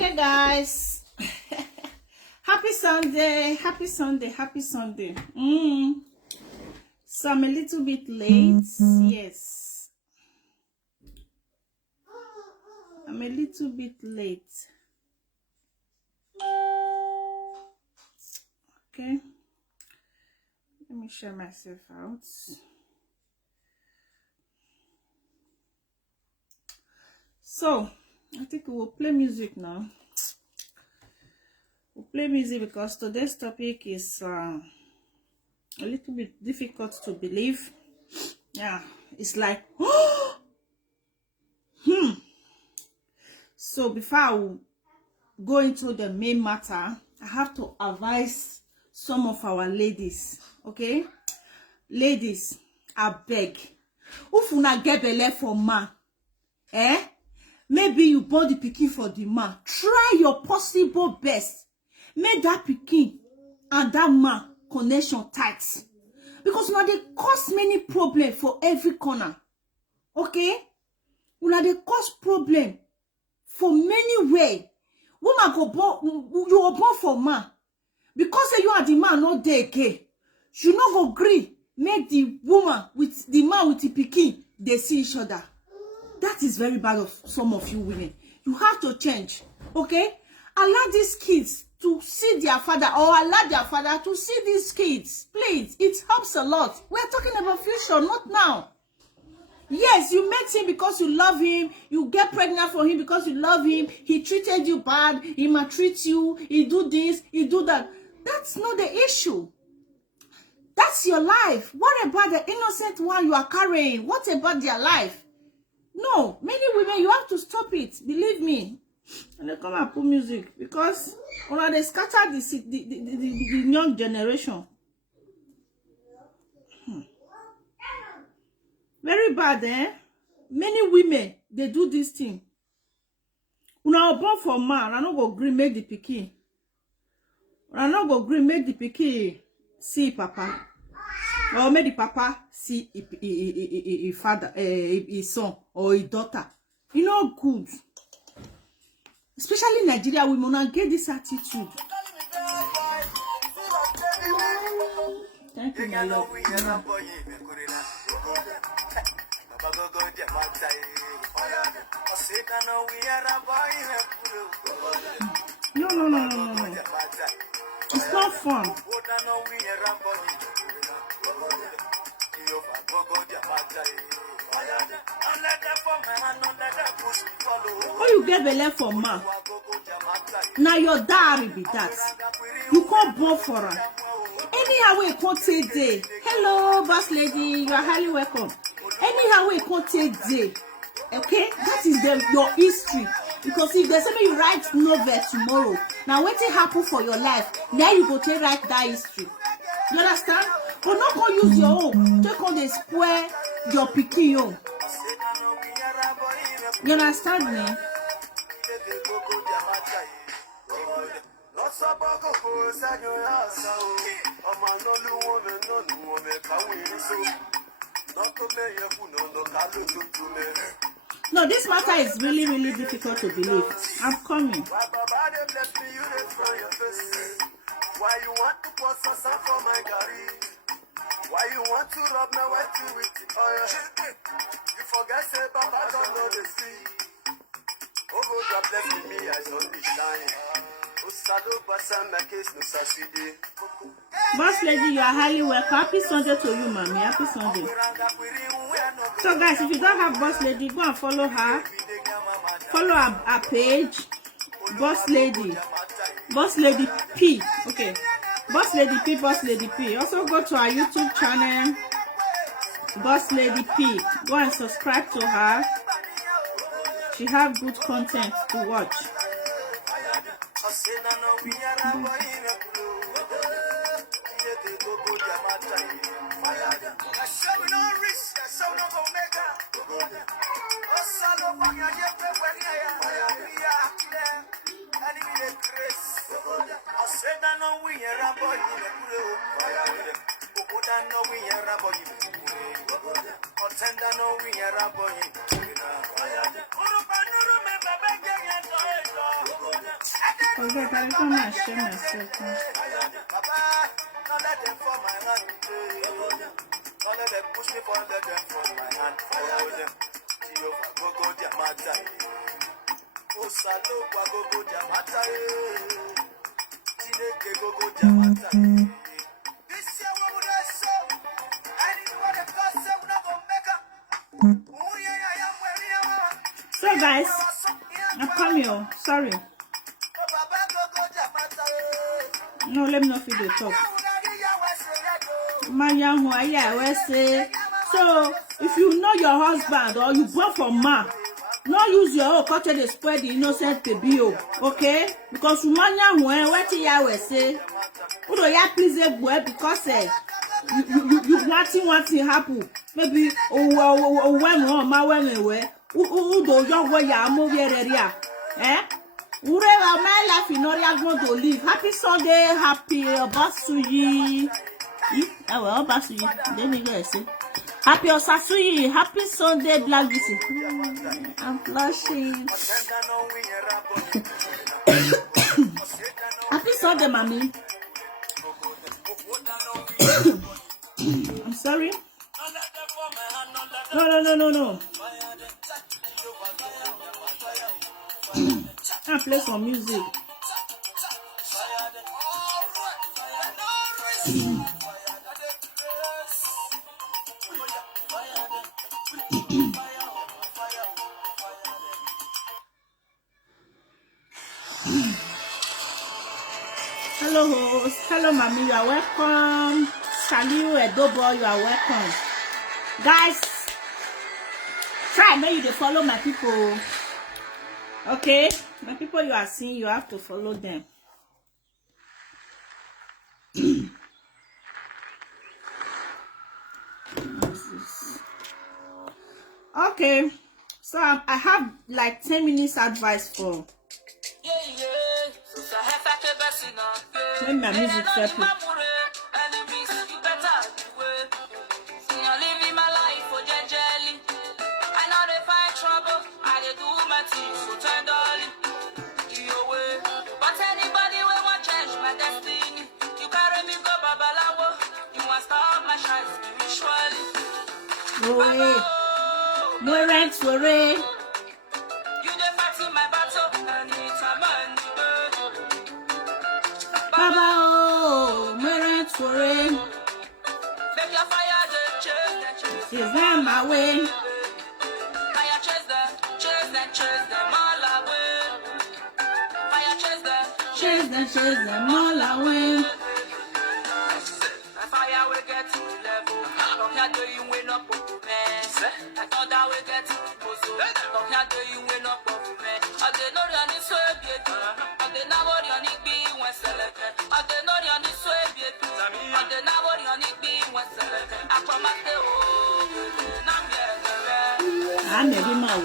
Okay, guys. Happy Sunday. Happy Sunday. Happy Sunday. So I'm a little bit late. Yes. I'm a little bit late. Okay. Let me share myself out. So, I think we will play music now. We'll play music because today's topic is a little bit difficult to believe. Yeah, it's like, So before I will go into the main matter, I have to advise some of our ladies, okay? Ladies, I beg. If una get belle for man, maybe you born the pikin for the man. Try your possible best. Make that pikin and that man connection tight. Because now they cause many problems for every corner. Okay? Now they cause problem for many ways. Woman go born, you are born for man. Because you are the man not there again. You not go agree. Make the woman with the man with the pikin, they see each other. That is very bad of some of you women. You have to change. Okay? Allow these kids to see their father, or allow their father to see these kids. Please, it helps a lot. We're talking about future, not now. Yes, you met him because you love him. You get pregnant for him because you love him. He treated you bad. He maltreats you. He do this. He do that. That's not the issue. That's your life. What about the innocent one you are carrying? What about their life? No, many women, you have to stop it. Believe me. And they come and put music because when they scatter the young generation. Very bad, eh? Many women, they do this thing. Una born for man, I no go gree make the pikin. I no go gree make the pikin see papa. Or make the papa see his father, his son, or his daughter. You know, good. Especially Nigeria women, and get this attitude. Thank you, my love. No. It's not fun. When you get belle for man, now your diary be that. You can't born for her. Anyhow we can't take day. Hello, boss lady, you are highly welcome. Anyhow we can't take day. Okay, that is your history. Because if there's something you write novel tomorrow, now what will happen for your life? Now you go to write that history. You understand? But not go use your own. Take on the square your pikin own. You understand me? No, this matter is really, really difficult to believe. I'm coming. Why you want to put some for my garri? Why you want to rub my wet with the oil? You forget say Papa don't know the sea. Oh God bless me, I don't be shine. Boss lady, you are highly welcome. Happy Sunday to you, mommy. Happy Sunday. So guys, if you don't have boss lady, go and follow her. Follow her page. Boss lady P. Okay, boss lady P. Also go to our YouTube channel, boss lady P. Go and subscribe to her. She have good content to watch. forget I don't know share myself. So guys, I'm coming. Sorry. No, let me not feel the talk. So, if you know your husband or you bought from ma, not use your own culture to spread the innocent baby, okay? Because you what you say, please because you want to happen. Maybe when my way, who do your way ya move area, eh? Whatever my life in order going to live. Happy Sunday, happy Obasuyi. Well, Obasuyi. Let me go say. Happy Osasuyi, happy Sunday, Black Beauty. I'm blushing. Happy Sunday, mommy. I'm sorry. No. I play some music. Hello host, hello mommy, you are welcome. Shaliu Edobo, you are welcome. Guys, try make you follow my people. Okay, my people you are seeing, you have to follow them. Okay, so I have like 10 minutes advice for when my music happy. No ranks worry. Baba oh, no ranks worry. Is that my way? Chase them all away. Fire will get to level. Don't have to you win up for me. I thought that we get to also. Don't have to you win up for me. I did not run this way, baby. I did not worry on it being one selected. I did not run this way, baby. I did not worry on it being one selected. I promised the whole. I'm ready now.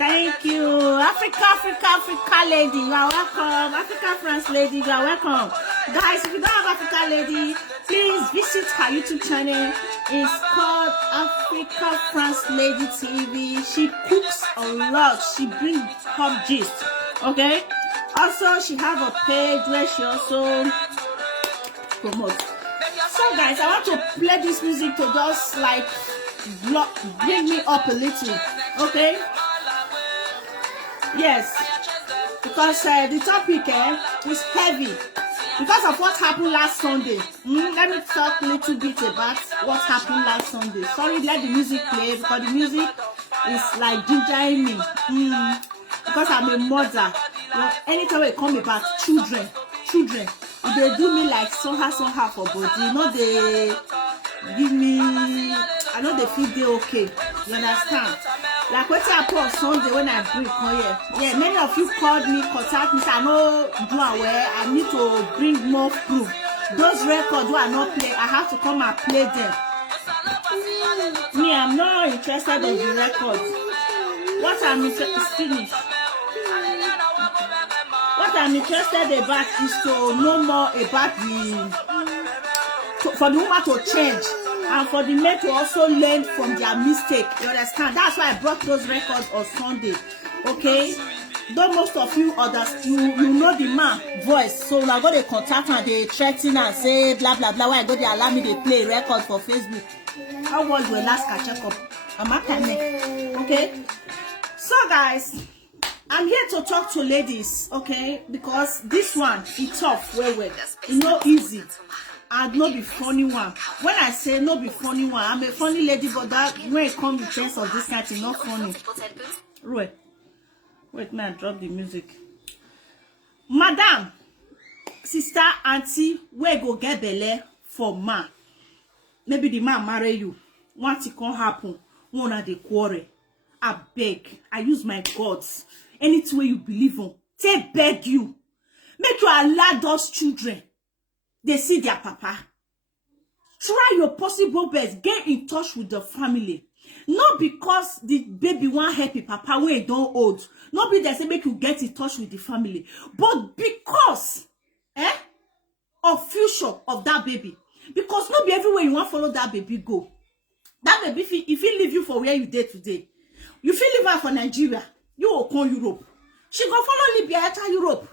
Thank you, Africa lady, you are welcome. Africa France lady, you are welcome. Guys, if you don't have Africa lady, please visit her YouTube channel. It's called Africa France Lady TV. She cooks a lot. She brings home gist. Okay. Also, she have a page where she also promotes. So, guys, I want to play this music to just like bring me up a little. Okay. Yes, because the topic is heavy because of what happened last Sunday. Let me talk a little bit about what happened last Sunday. Sorry, let the music play because the music is like gingering me. Because I'm a mother. Well, anytime it come about children, they do me like somehow for body. You know, they give me, I know they feel they okay. You understand? Like what I post Sunday when I bring here. Yeah, many of you called me, contact me, say I know do aware. I need to bring more proof. Those records who are not play, I have to come and play them. Me, I'm not interested in the records. What I'm interested is finished. What I'm interested about is to know more about for the woman to change and for the men to also learn from their mistake. You understand? That's why I brought those records on Sunday. Okay? Though most of you others, you know the man voice, so now go they contact and they threaten and say blah blah blah. Why I go they allow me to play record for Facebook? How was your last catch up? I'm okay. So guys, I'm here to talk to ladies, okay? Because this one is tough. Well, it's not easy. And not be funny one. When I say not be funny one, I'm a funny lady, but that when it comes to sense of this kind, it's not funny. Wait, man, drop the music. Madam, sister, auntie, where go get belle for man? Maybe the man marry you. What it can happen? One of the quarrel. I beg. I use my gods. Anything way you believe on. They beg you. Make you allow those children. They see their papa. Try your possible best. Get in touch with the family. Not because the baby want help the papa when he don't old. Not because they say make you get in touch with the family. But because of future of that baby. Because not be everywhere you want to follow that baby go. That baby, if he leave you for where you did today, you feel leave her for Nigeria, you will call Europe. She go follow Libya enter Europe.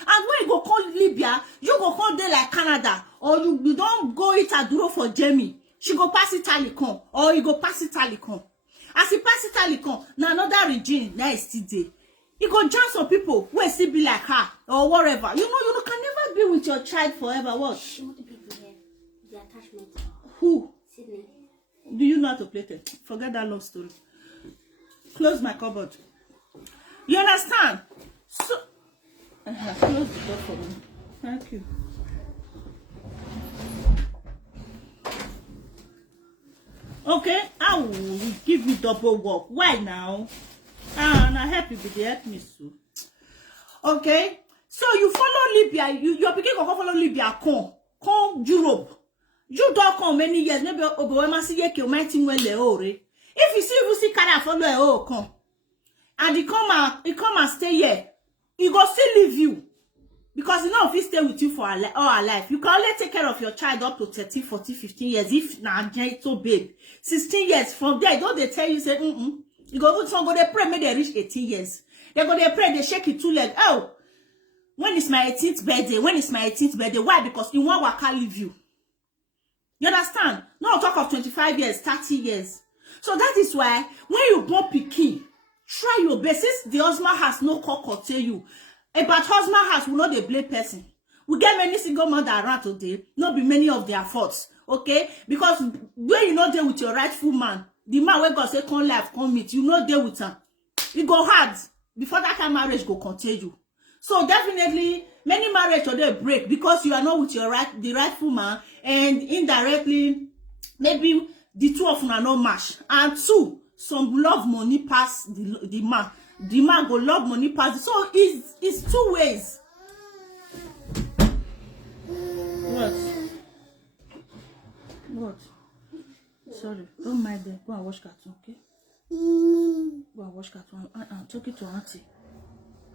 And when you go call Libya, you go call there like Canada. Or you don't go it Aduro for Jamie. She go pass Italy come. Or you go pass Italy come. As he pass Italy come, now another region, now is still there. You go join some people who still be like her or whatever. You know, you can never be with your child forever. What? Who the people here? The attachment. Who? Sydney. Do you know how to play it? Forget that long story. Close my cupboard. You understand? So, close the door for me. Thank you. Okay, I will give you double work. Why now? And I help you, but they help me so. Okay, so you follow Libya. Your pikin go follow Libya. Come Europe. You don't come many years. Maybe Obama see you kill my team when they ore. If you see Canada follow come, and he come and stay here, he go still leave you. Because you know if he stay with you for all our life, you can only take care of your child up to 13, 14, 15 years. If now so babe, 16 years from there, don't they tell you say you go some go they pray make they reach 18 years. They go they pray, they shake it 2 legs. Oh, when is my 18th birthday? When is my 18th birthday? Why? Because in one waka leave you. You understand? No talk of 25 years, 30 years. So that is why when you born pikin, try your best. Since the husband has no call tell you. But husband has will not a blame person. We get many single mother around today, not be many of their faults. Okay? Because when you not there with your rightful man, the man when God say come life, come meet, you not there with him. It go hard before that kind of marriage go continue. So definitely many marriage today break because you are not with your the rightful man, and indirectly maybe the two of them are not match. And two, some love money pass the man. The man go love money pass. So it's two ways. What? Sorry, don't mind them. Go and watch cartoon, okay? Go and watch cartoon. I'm talking to auntie.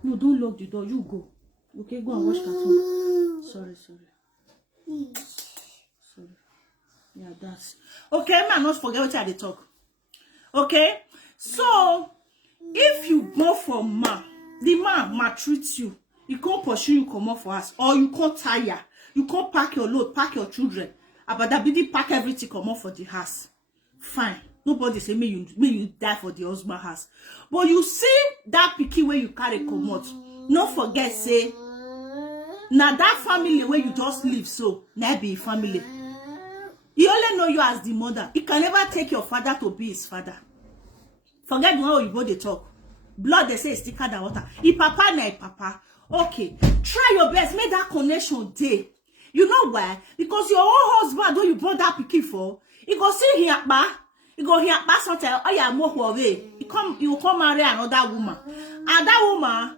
No, don't lock the door. You go. Okay, go and watch cartoon. Sorry. Yeah, that's okay. Man, not forget what I dey talk. Okay, so if you go for man, the man maltreats you, he can't pursue you, come off for us, or you can't tire, you can't pack your load, pack your children, but that be pack everything, come off for the house. Fine. Nobody say me you die for the husband house. But you see that picky where you carry come out. Don't forget say now that family where you just live so now be family. He only know you as the mother. He can never take your father to be his father. Forget how you go they talk. Blood they say is thicker than water. If papa na papa. Okay. Try your best. Make that connection day. You know why? Because your own husband, though you brought that picky for, he go see here, ba. You go here, pass something. Oh yeah, move away. You come marry another woman. And that woman,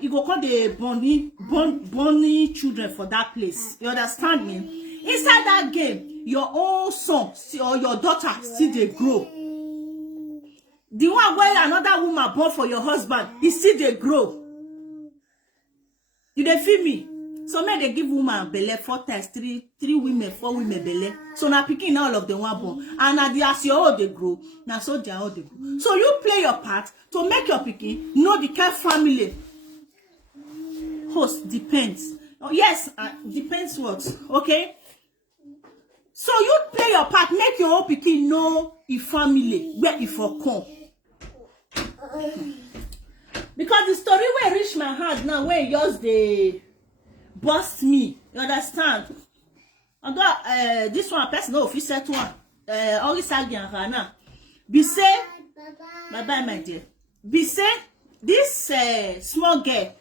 you go call the bunny children for that place. You understand me? Inside that game, your own son or your daughter still they grow. The one where another woman born for your husband, he still they grow. You dey feel me? So men they give woman belle 4 times, 3 women, 4 women belle. So now picking all of them one born. And now the as your own they grow. Now so they are all they grow. So you play your part to make your picking know the kind family. Host depends. Oh, yes, depends what. Okay? So you play your part, make your own picking know the family where if for come. Because the story where reach my heart now, where yours they bust me. You understand? Although this one person no officer to one. Orisagi and Rana. Be say, bye bye my dear. Be say this small girl.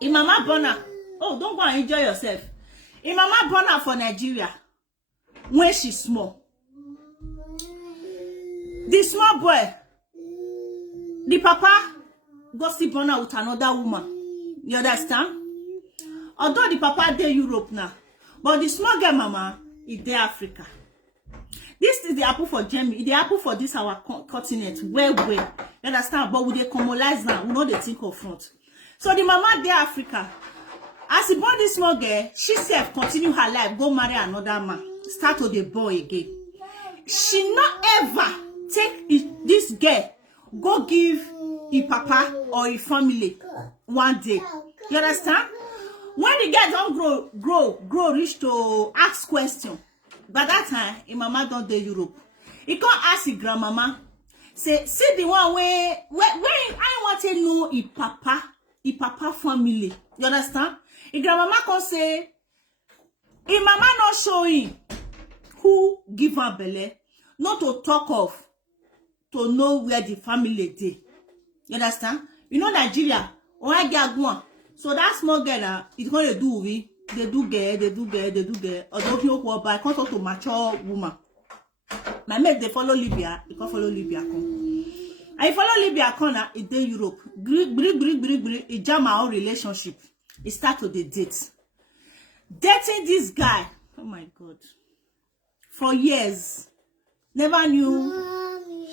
In Mama Bona. Oh, don't go and enjoy yourself. In Mama Bona for Nigeria. When she's small. The small boy. The papa go see born out with another woman. You understand? Although the papa dey Europe now, but the small girl mama is there Africa. This is the apple for Germany. The apple for this our continent. Where? You understand? But we dey commonize now. We know they think of front. So the mama there Africa. As he born this small girl, she self continue her life, go marry another man, start to the boy again. She not ever take this girl. Go give a papa or a family one day. You understand? When the girl don't grow, reach to ask question. By that time, a mama don't do Europe. He can't ask his grandmama. Say, see the one where I want to know a papa family. You understand? His grandmama can say, a mama not showing who give her belly, not to talk of. To know where the family dey. You understand? You know Nigeria, when I get one, so that small girl, it's going to do we. They do girl. Although you go by, can't talk to mature woman. My mate they follow Libya, you can follow Libya come. I follow Libya corner, it dey Europe. It jam my own relationship. It start to the date. Dating this guy. Oh my God. For years. Never knew.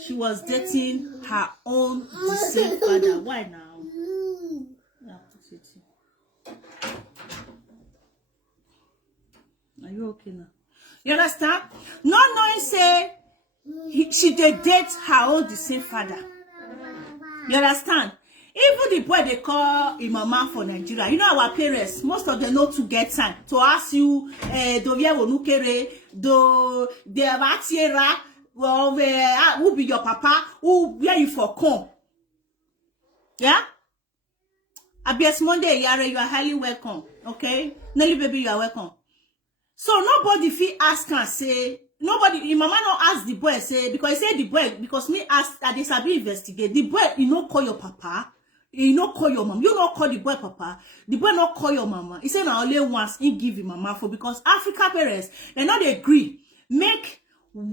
She was dating her own deceased father. Why now? Are you okay now? You understand? Not knowing say she did date her own deceased father. You understand? Even the boy they call him mama for Nigeria. You know our parents, most of them know to get time to ask you, do you have do they have well, who be your papa? Where you for come? Yeah? Abies Monday, Yare, you are highly welcome. Okay? Nelly baby, you are welcome. So nobody feel ask and say, nobody, your mama not ask the boy, say, because he say the boy, because me ask that they sabi investigate. The boy, you not call your papa, you not call your mom, you not call the boy papa, the boy not call your mama. He say na only once he give him mama for, because Africa parents, they not agree. Make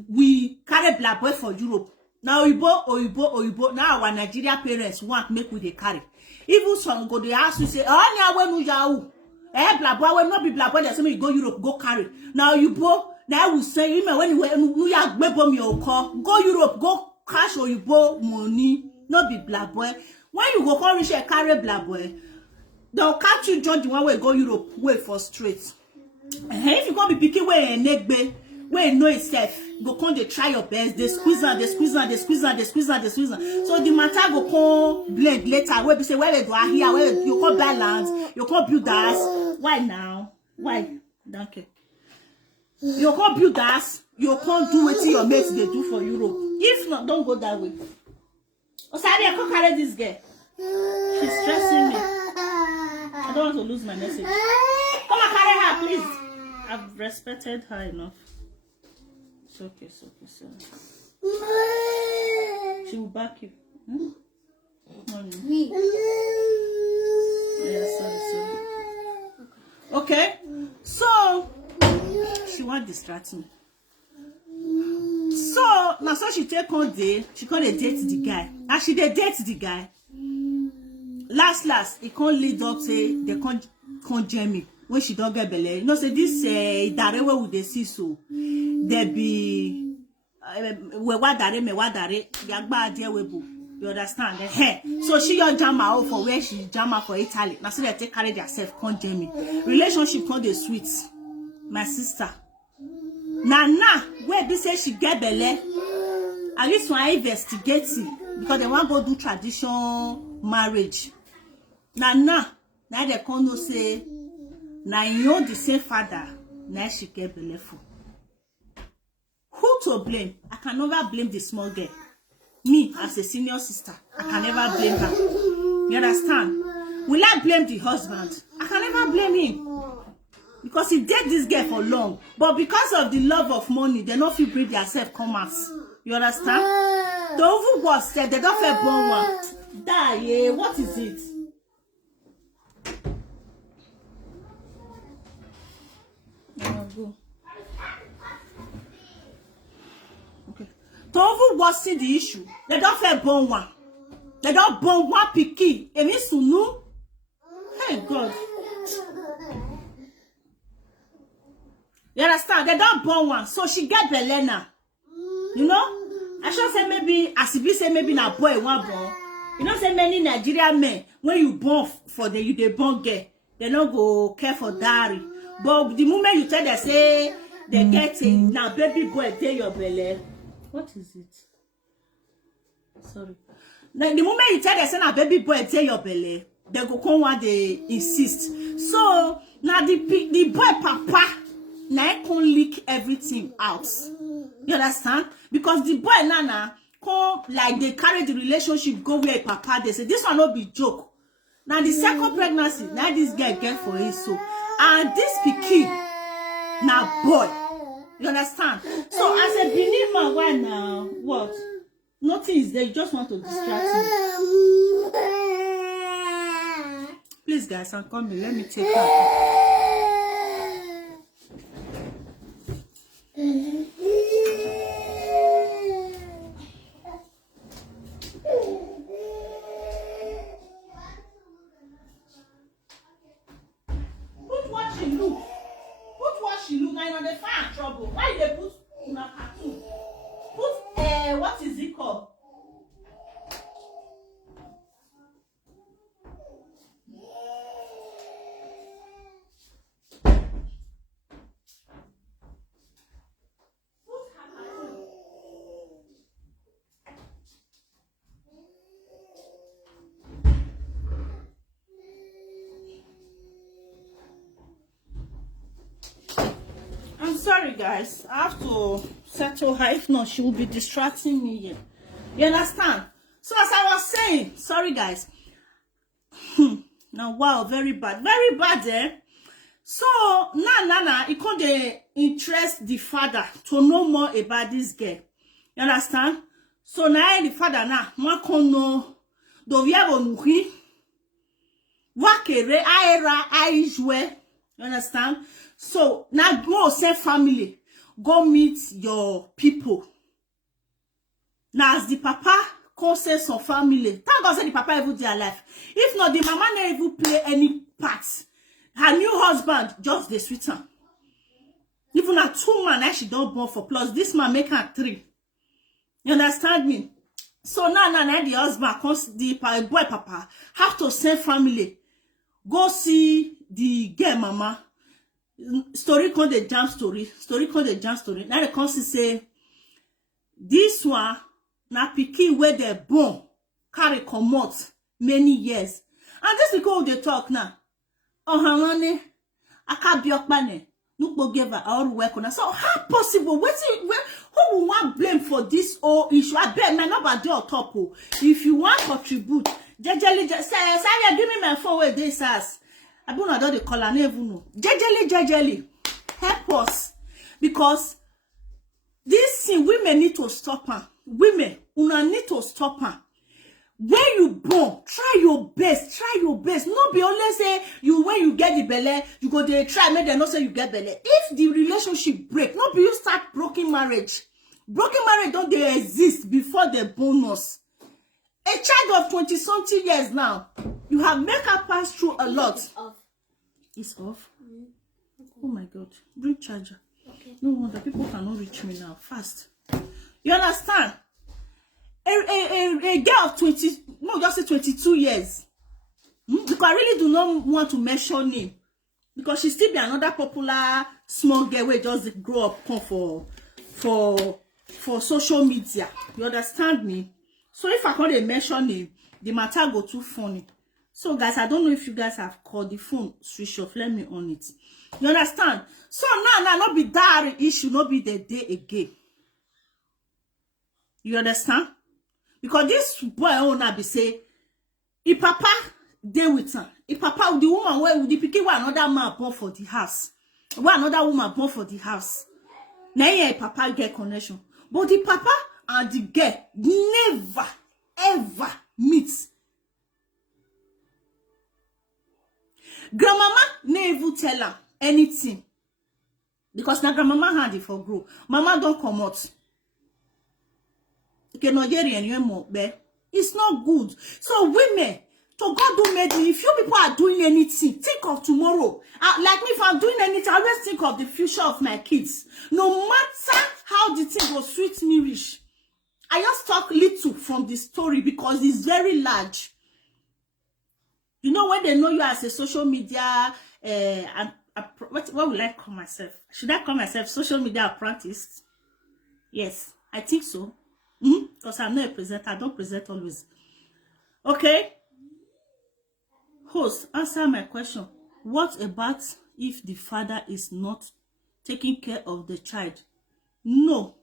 we carry black boy for Europe. Now Oyibo. Now our Nigeria parents want make we they carry. Even some go they ask you say, oh, when you yaw. Black boy will not be black boy. They say you go Europe, go carry. Now Oyibo, now will say, even when you ya go Europe, go cash Oyibo money. Not be black boy. When you go come reach a carry black boy, they'll catch you join the one way go Europe, wait for straight. If you gonna be picking way and neck bay. Where you know itself, go come they try your best, they squeeze on. So the matter go come blend later. Where you say where we go here, where you come balance, you come build us. Why now? Why? Thank you. You come build us, you come do what your mates they do for Europe. If not, don't go that way. Osabi, I can't carry this girl. She's stressing me. I don't want to lose my message. Come and carry her, please. I've respected her enough. It's okay. She will back you. Yeah, sorry. Okay, so she won't distract me. So now so she take on day, she can't date the guy. And she dey date the guy. Last, it can't lead up say they can't Jamie when she don't get belle. You know, say this dare where would they see so there be we wadare me wadare yagba dear webo. You understand? So she your jama out for where she jama for Italy. Now so they take carry themselves can't Jamie. Relationship can't the sweet. My sister. Now, where they say she get belle, I used to investigate it because they want to go do traditional marriage. Now they can't no say, now you the same father, now she get belle for. Who to blame? I can never blame the small girl. Me, as a senior sister, I can never blame her. You understand? Will I blame the husband? I can never blame him. Because he did this girl for long. But because of the love of money, they don't feel bring themselves come out. You understand? The over was said, they don't feel born one. Die, yeah. What is it? Go. Okay. The over was see the issue. They don't feel born one. They don't born one picky. It means to know. Hey, God. You understand? They don't born one. So she get belle now. You know? I should say maybe, as if you say maybe na boy one born. You know, say many Nigerian men, when you born for the, you they born girl, they don't go care for dowry. But the moment you tell them, say, they get it, now baby boy, take your belly. What is it? Sorry. Now, the moment you tell them, say, now baby boy, take your belly, they go come while they insist. So, now the boy papa, now I can't leak everything out. You understand? Because the boy nana come like they carry the relationship go where papa they say this one not be joke. Now the second pregnancy now this girl get for it so and this pikin now boy. You understand? So as a Benin man why now what? Nothing is there. You just want to distract me. Please guys, I'm coming. Let me take her. Why they put una cartoon? Put what is it called? I'm sorry guys, I have to settle her, if not she will be distracting me here. You understand? So as I was saying, sorry guys. Now wow, very bad eh? So now it can't interest the father to know more about this girl. You understand? So now the father now one can know do we have onuhi wakere aera aijwe. You understand? So now go say family, go meet your people. Now as the papa come say some family, thank God say the papa even dey alive. If not, the mama never even play any part. Her new husband just the sweet am. Even a 2 man that she don't born for plus this man make her 3. You understand me? So now the husband comes the boy papa have to send family go see the girl mama. Story called the jam story. Now they come to say this one na pikin where they born carry comot many years. And this because they talk now. Oh hamane akabiokbane nukbo give her all work on. So how possible? Who will want blame for this whole issue? I bet man nobody on top. If you want contribute, jejely say give me my phone with this ass. I don't know the color never know. Jejely help us because this thing women need to stop her. Women, una need to stop her. When you born, try your best. Not be only say you when you get the belly, you go there try make them not say you get belly. If the relationship break, not be you start broken marriage. Broken marriage don't they exist before the bonus. A child of 20-something years now, you have made her pass through a lot. It's off. It's off? Oh my God. Bring charger. Okay. No wonder people cannot reach me now. Fast. You understand? A girl of 20, no, just say 22 years. Because I really do not want to mention name. Because she still be another popular small girl where just grow up come for social media. You understand me? So if I can't mention name, the matter go too funny. So guys, I don't know if you guys have called the phone switch off. Let me on it. You understand? So now not be that issue, not be the day again. You understand? Because this boy owner be say, if papa dey with her, if papa the woman where the pikin where another man born for the house, where another woman born for the house. Now yeah, papa get connection, but the papa and the girl never ever meet. Grandmama never tell her anything because now grandmama hand it for grow. Mama don't come out. It's not good. So women, to God do made me. If you people are doing anything, think of tomorrow. Like me, if I'm doing anything, I always think of the future of my kids. No matter how the thing will sweet me rich. I just talk little from the story because it's very large. You know when they know you as a social media, what will I call myself? Should I call myself social media apprentice? Yes, I think so. Because I'm not a presenter. I don't present always. Okay? Host, answer my question. What about if the father is not taking care of the child? No.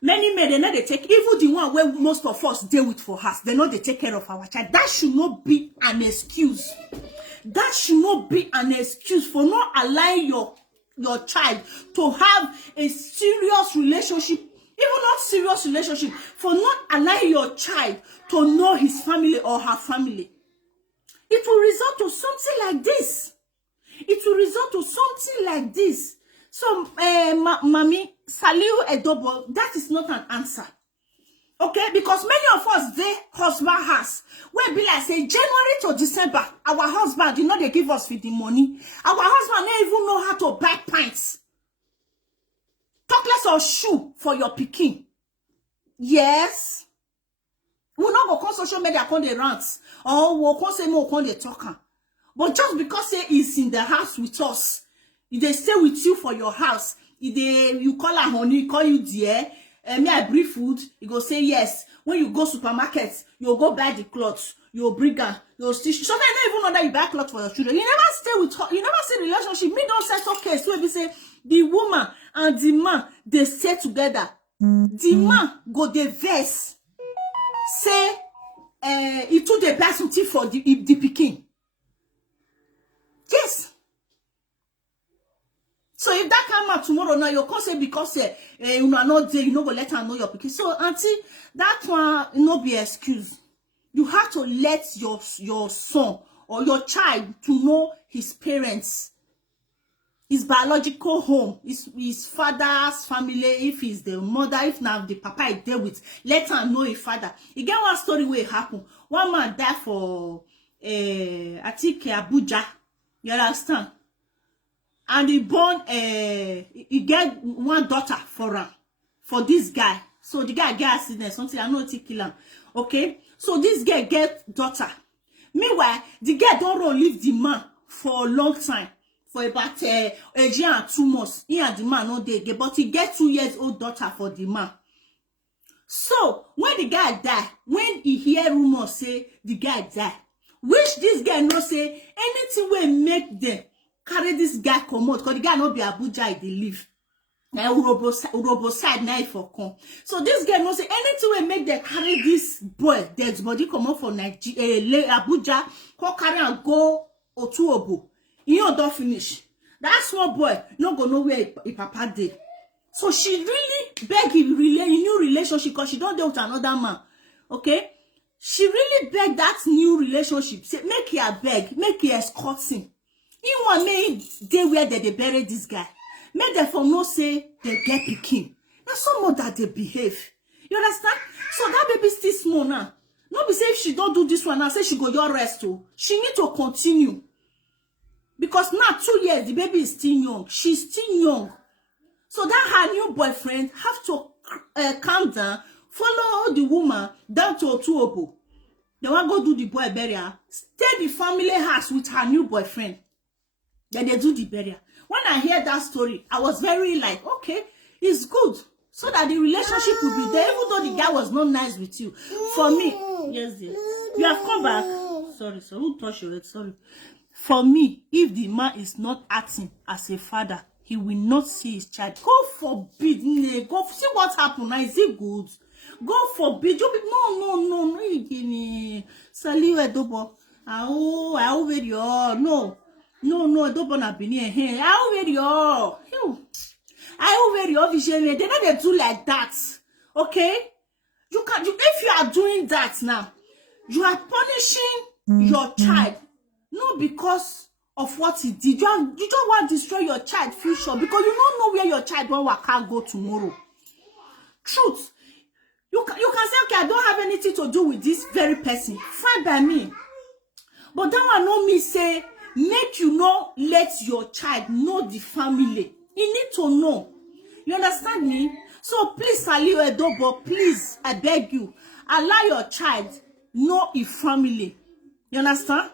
Many men, they know they take, even the one where most of us deal with for us, they know they take care of our child. That should not be an excuse. That should not be an excuse for not allowing your child to have a serious relationship. Even not serious relationship, for not allowing your child to know his family or her family. It will result to something like this. It will result to something like this. So, Mami, Saliu Edobo, that is not an answer. Okay? Because many of us, they husband has. Where be like, say, January to December, our husband, you know, they give us for the money. Our husband don't even know how to buy pints. Talk less of shoe for your pikin. Yes. We not go on social media on the rants. Or we'll come say more on the talker. But just because say he's in the house with us, if they stay with you for your house, if you call her honey, call you dear, may I bring food? You go say yes. When you go supermarket, you'll go buy the clothes, you'll bring her, you'll stitch. Sometimes you don't even know that you buy clothes for your children. You never stay with her, you never say relationship. Me don't set okay. So if you say the woman and the man, they stay together. The man go the verse. Say, he took the buy something for the pikin. Yes. So if that come out tomorrow now, you can't say because you are not there, you know go let her know your pikin. So auntie, that one no be excuse. You have to let your son or your child to know his parents. His biological home, his father's family, if he's the mother, if now the papa is there with, let her know his father. You get one story where it happened. One man died for, I think, Abuja. You understand? And he born, he get one daughter for this guy. So the guy get accident, something, I know he kill him. Okay? So this guy get daughter. Meanwhile, the guy don't really leave the man for a long time. For about a year and 2 months. He and the man no dey again, but he get 2 years old daughter for the man. So when the guy die, when he hear rumor say the guy die, which this guy no say anything will make them carry this guy come out, because the guy no be Abuja, he live. Now Urobo side now for come. So this guy no say anything will make them carry this boy dead body come out for Nigeria, Abuja, come carry and go Otuobo. You don't finish. That small boy not go know where he papa did. So she really beg him new relationship because she don't deal with another man. Okay? She really beg that new relationship. Say, make her beg, make her escort him. He want me day where they bury this guy. Make them for no say they get pikin. That's some mother they behave. You understand? So that baby still small now. Not be say if she don't do this one now, say she go your rest too. She need to continue. Because now 2 years, the baby is still young. She's still young. So that her new boyfriend have to calm down, follow the woman down to Otuobo. They want go do the boy burial. Stay the family house with her new boyfriend. Then they do the burial. When I hear that story, I was very like, okay, it's good. So that the relationship will be there, even though the guy was not nice with you. For me, yes, dear. You have come back. Sorry, so who touched your head? Sorry. For me, if the man is not acting as a father, he will not see his child. God forbid. Go see what happened now. Is it good? God forbid. No. Saliu Edobo. I very no. Edobo na bini eh. I very obviously they know they do like that. Okay? If you are doing that now, you are punishing your child. Not because of what he did. You don't want to destroy your child's future because you don't know where your child will go tomorrow. Truth. You can say, okay, I don't have anything to do with this very person. Fine by me. But that one no me say, make you not let your child know the family. You need to know. You understand me? So please, Saliu Edobo, please, I beg you, allow your child know his family. You understand?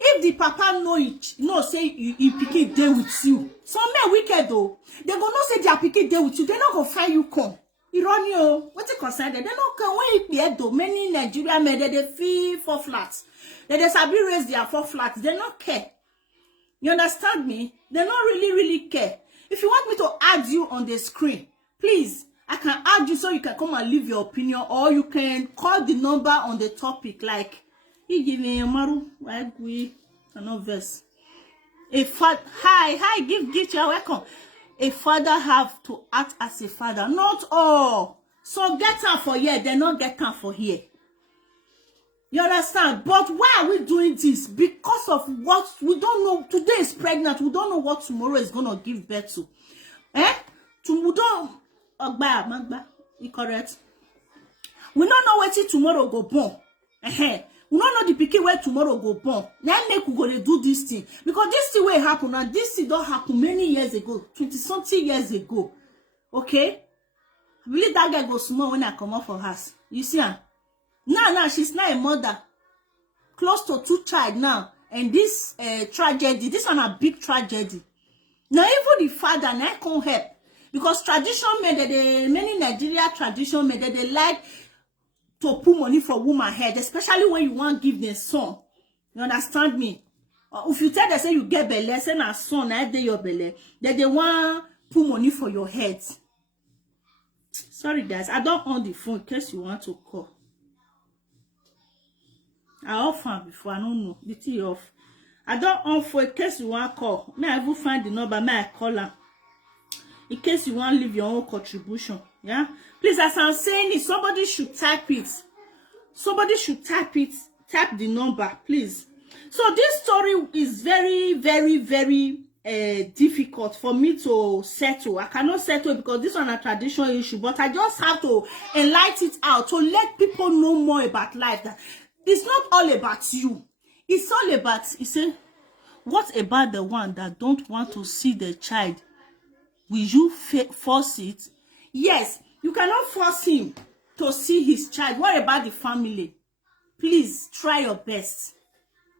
If the papa know it, say you pikin dey with you. Some men wicked though. They go not say their pikin dey with you. They not go find you come. Ironio, what it concern them? They not come when you be though. Many Nigerian men they feel 4 flats. They sabi raise their 4 flats. They not care. You understand me? They not really care. If you want me to add you on the screen, please, I can add you so you can come and leave your opinion, or you can call the number on the topic like. Hi, give you welcome. A father have to act as a father, not all. So get her for here, they not get her for here. You understand? But why are we doing this? Because of what we don't know. Today is pregnant. We don't know what tomorrow is gonna give birth to. We don't. You correct? We don't know what tomorrow go born. We don't know the pikin where tomorrow go born. Now make we gonna do this thing because this thing will happen and this thing don't happen many years ago, 20-something years ago. Okay, I believe that girl go small when I come out for house. You see her? Now she's not a mother, close to 2 child now, and this tragedy. This one a big tragedy. Now even the father now can't help because tradition men many Nigeria tradition men they like to put money for woman head, especially when you want to give them son. You understand me? If you tell them say you get belly, say na son, I dey your belly, then they want put money for your head. Sorry guys, I don't on the phone in case you want to call. I off am before, I don't know. The tea off. I don't on for in case you want to call. May I even find the number, may I call her. In case you want to leave your own contribution. Yeah? Please, as I'm saying it, somebody should type it. Somebody should type it. Type the number, please. So this story is very difficult for me to settle. I cannot settle because this one a traditional issue, but I just have to enlighten it out to let people know more about life. That it's not all about you. It's all about, you say, what about the one that don't want to see the child? Will you force it? Yes, you cannot force him to see his child. What about the family? Please try your best.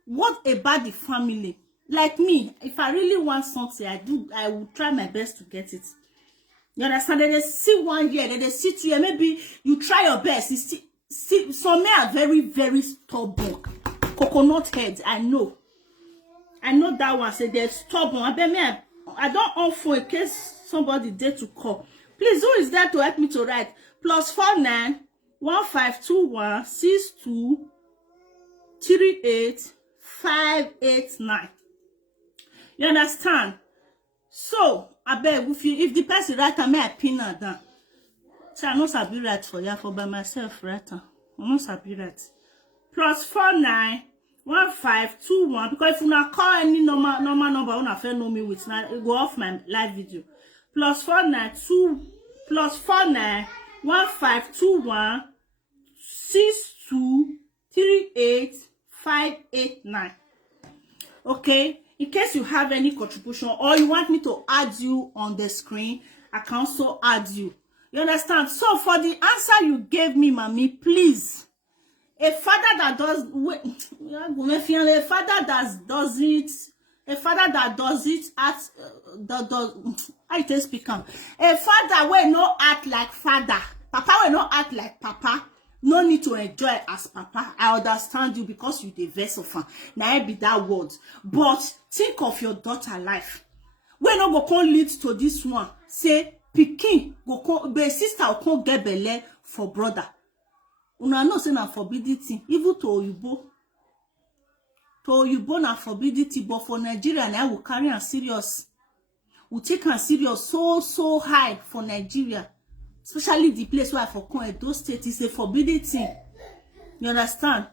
What about the family? Like me, if I really want something, I will try my best to get it. You understand? They see 1 year, they see 2 years. Maybe you try your best. You see, some men are very stubborn. Coconut heads, I know that one. Say they're stubborn. I don't offer in case somebody dare to call. Please, who is there to help me to write? +49 1521 62 38 589. You understand? So I beg if the person write, I may pin her down. So I know sabi write for you for by myself, right? I know sabi write. +49 1521, because if you not call any normal number, una fair know me with now it go off my live video. +49 2 +49 1521 6238 589. Okay, in case you have any contribution or you want me to add you on the screen, I can also add you. You understand? So for the answer you gave me, mommy, please, a father that does a father that does it, a father that does it at I tell speak am. A father will not act like father, papa will not act like papa. No need to enjoy as papa. I understand you because you the vessel fan. Now be that word. But think of your daughter life. When no go come lead to this one, say pikin go come, the sister go come get belle for brother. Una know say na forbidden thing, even to Oyibo. To Oyibo na forbidden thing, but for Nigeria now we carry am serious. We take am serious so high for Nigeria. Especially the place where I for come Edo State is a forbidden thing. You understand?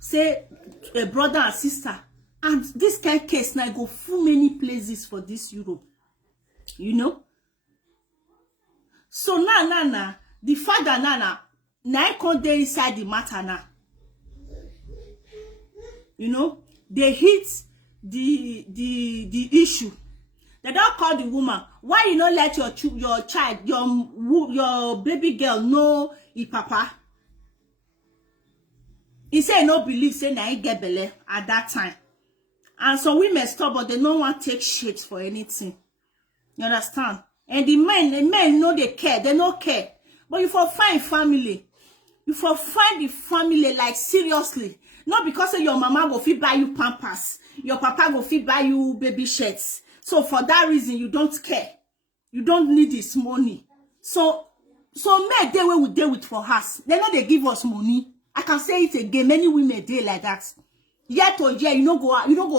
Say a brother and sister. And this kind of case now go full many places for this Europe. You know? So now, the father now come there inside the matter now. You know? They hit the issue. They don't call the woman. Why you not let your child, your baby girl know his papa? He say no believe, say na he get belle at that time. And some women stop, but they don't want to take shit for anything. You understand? And the men know they care. They don't care. But you for find family. You for find the family like seriously. Not because your mama go fit buy you pampers. Your papa go fit buy you baby shirts. So for that reason, you don't care. You don't need this money. So men they will deal with for us. They know they give us money. I can say it again. Many women dey like that. Year to year, you don't go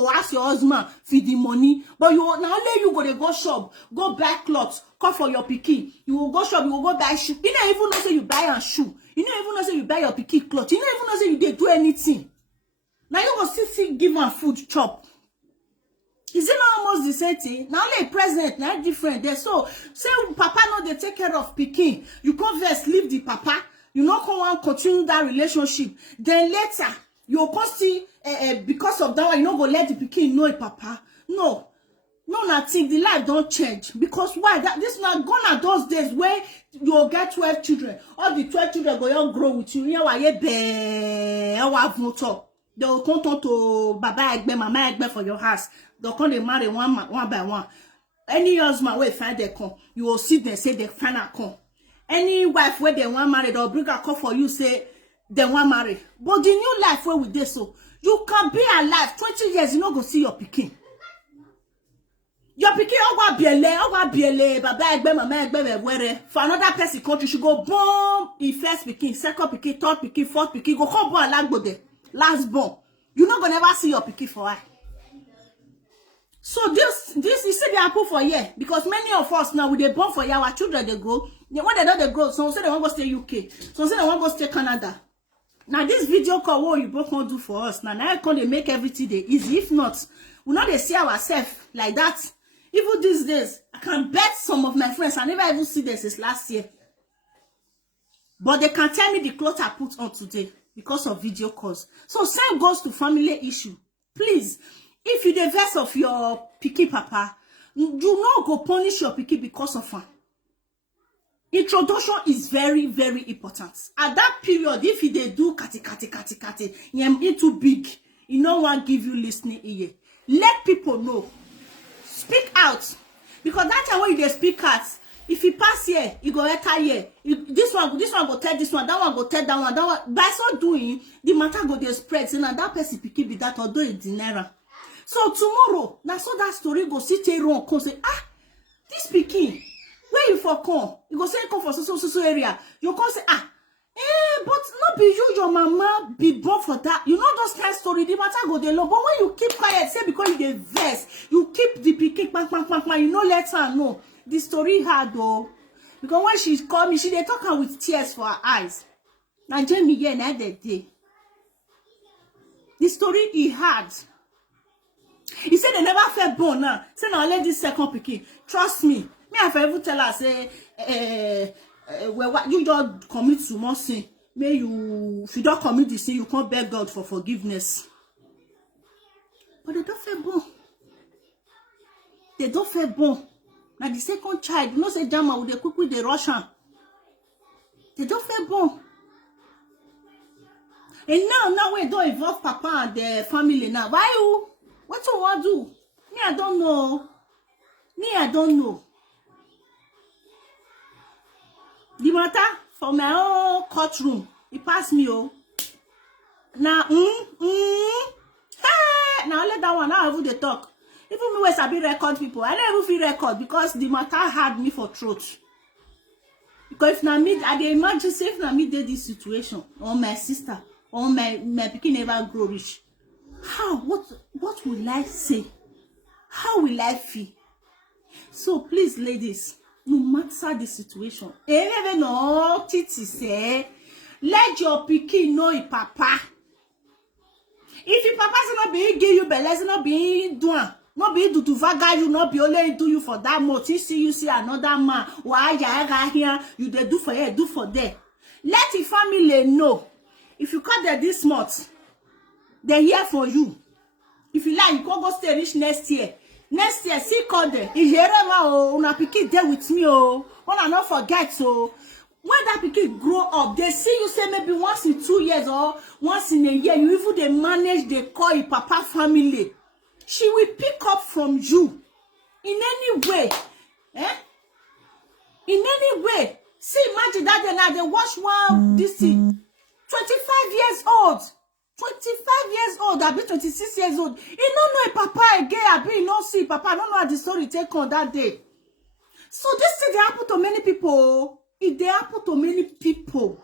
ask your husband for the money. But you now only you go shop, go buy clothes, call for your pikin. You will go shop, you will go buy shoe. You don't even know say you buy a shoe. You don't even know say you buy your pikin clothes. You don't even know say you dey do anything. Now you go still give one food chop. Is it not almost the same thing? Now only present, not different. There. So say papa no they take care of pikin. You come first leave the papa. You not come continue that relationship. Then later you come see because of that one, you not go let the pikin know it, papa. No, nothing. The life don't change because why? This not gone at those days where you get 12 children. All the 12 children go young grow with you. You why they will come to Baba Egbe, Mama Egbe for your house. They'll come they marry one by one. Any husband where find they come, you will see them say they find a come. Any wife where they want married, they'll bring a call for you say they want marry. But the new life where we did so, you can be alive 20 years, you not go see your pikin. Your pikin owa biele, Baba Egbe, Mama Egbe, where for another person country, she go born the first pikin, second pikin, third pikin, fourth pikin, go come born like last born. You not gonna never see your pikin for her. So this you see they happen for year because many of us now we they born for year, our children they grow. When they don't they grow, some say they want to stay UK, some say they want to stay Canada. Now this video call what you both can do for us. Now can they make everything they easy. If not, we not they see ourselves like that. Even these days, I can bet some of my friends I never even see this since last year. But they can tell me the clothes I put on today because of video calls. So same goes to family issue. Please, if you the verse of your picky papa, do not go punish your picky because of her. Introduction is very, very important. At that period, if they do kati, it too big, you know one give you listening ear. Let people know. Speak out. Because that time when you speak out, if you pass here, you go enter here. This one go tell this one, that one go tell that one. By so doing, the matter go dey spread. So now that person pick be that although it's dinner. So tomorrow, now so that story go sit wrong, come say, this pikin, where you for come? You go say come for so area. You come say, but not be you, your mama be born for that. You know those kind of story, the matter go dey low. But when you keep quiet, say because you dey vex, you keep the pikin, you know let her know. The story hard though. Because when she called me, she dey talk her with tears for her eyes. Now Jamie here na that day. The story is hard. He said they never felt born now. Say now let this second pikin. Trust me. Me I ever tell her say well, you don't commit small sin. May you, if you don't commit the sin, you can't beg God for forgiveness. But they don't feel bon. They don't feel bon. Now the second child, you know, say Jama with the quick with the Russian. They don't feel bon. And now we don't involve Papa and the family now. Why you? What you want to do? Me, I don't know. I don't know. The matter for my own courtroom, it passed me, oh. Now, now let that one, now I the talk. Even me, when I be record people, I don't even feel record because the matter had me for throat. Because if na me, I dey imagine say if na me did this situation, or my sister, or my pikin never grow rich. How? What will I say? How will I feel? So please, ladies, no matter the situation, even no titi say, let your pikin know your papa. If your papa is not being give you beleza, not being doing, not being do to vaga you, not be only do you for that much. You see another man. Why you here? You they do for here, do for there. Let your family know. If you cut there this month, they're here for you. If you like, you can go stay rich next year. Next year, see call them. If you ever una pikin there with me, oh, wanna not forget so. When that pikin grow up, they see you say maybe once in 2 years or once in a year, you even they manage, they call your papa family. She will pick up from you in any way. Eh? In any way. See, imagine that day now they watch one this thing. 25 years old. 25 years old, I be 26 years old. He don't know a papa again, I be not see papa. I don't know how the story take on that day. So this thing they happen to many people. It they happen to many people.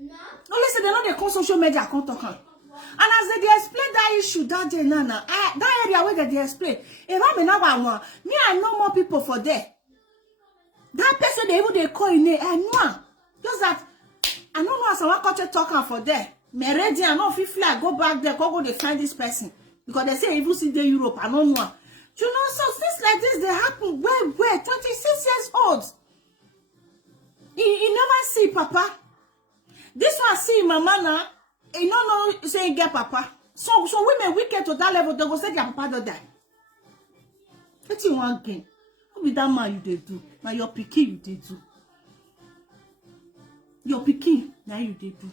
No, listen, they know they come social media, I can't talk. And as they explain that issue that day, Nana, that area where they explain, if I may not one, me I know more people for there. That person they even they call in there, I know. Just that I don't know as I want culture talking for there. Me ready, I know if I go back there, go they find this person. Because they say even see the Europe, I don't know. You know, so things like this, they happen where 26 years old. He never see papa. This one see mama now. He don't know say he get papa. So women wicked to that level, they go say their papa don't die. What you want again? Who be that man you they do? Now your pikin you they do. Your pikin now you they do.